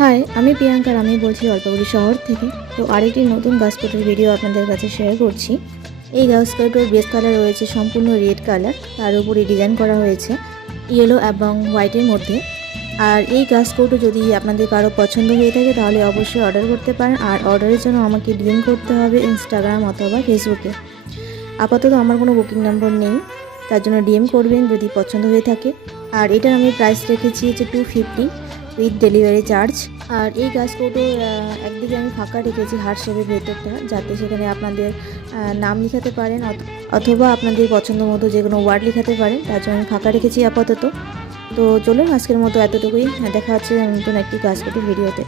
High, আমি প্রিয়াঙ্কা আর আমি বলছি জলপাইগুড়ি শহর থেকে। তো আরেকটি নতুন গাছকাটার ভিডিও আপনাদের কাছে শেয়ার করছি। এই গাছকাটার বেস কালার রয়েছে সম্পূর্ণ রেড কালার, তার উপরে ডিজাইন করা হয়েছে ইয়েলো এবং হোয়াইটের মধ্যে। আর এই গাছকৌটো যদি আপনাদের কারো পছন্দ হয়ে থাকে তাহলে অবশ্যই অর্ডার করতে পারেন। আর অর্ডারের জন্য আমাকে ডিএম করতে হবে ইনস্টাগ্রাম অথবা ফেসবুকে। আপাতত আমার কোনো বুকিং নম্বর নেই, তার জন্য ডিএম করবেন যদি পছন্দ হয়ে থাকে। আর এটার আমি প্রাইস রেখেছি হচ্ছে 250 উইথ ডেলিভারি চার্জ। আর এই গাছকৌটোর একদিকে আমি ফাঁকা রেখেছি হার্ট শেপের ভেতরটা, যাতে সেখানে আপনাদের নাম লিখাতে পারেন অথবা আপনাদের পছন্দ মতো যে কোনো ওয়ার্ড লিখাতে পারেন, তার জন্য আমি ফাঁকা রেখেছি আপাতত। তো চলুন আজকের মতো এতটুকুই, দেখা হচ্ছে নতুন একটি গাছকৌটোর ভিডিওতে।